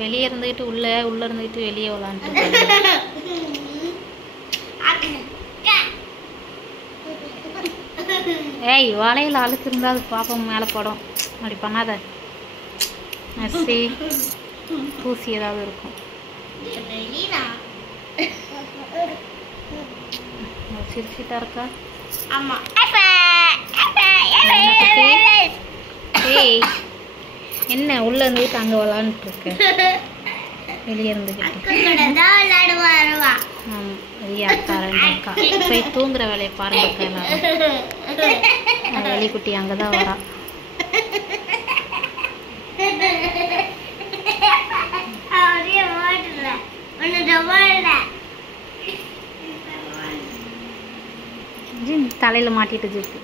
வெளியே இருந்துக்கிட்டு உள்ளே இருந்துக்கிட்டு வெளியே விளாண்டுட்டு. ஏய் வலையில் அழுக்கு இருந்தால் அது பாப்பம் மேலே படம். அப்படி பண்ணாத. நசி பூசி ஏதாவது இருக்கும். சிரிச்சிட்டா இருக்கா? ஆமா. ஏய் என்ன உள்ள இருந்துக்கிட்டு அங்கே விளாண்டுட்டு இருக்க? வெளியே இருந்துக்கிட்டு. ஆமாம் வெளியே அக்கா 2 அக்கா போய் தூங்குற வேலையை பாருங்க அக்கா எல்லாரும். வெளிக்குட்டி அங்கே தான் வரா. தலையில் மாட்டிட்டு ஜிப்பு.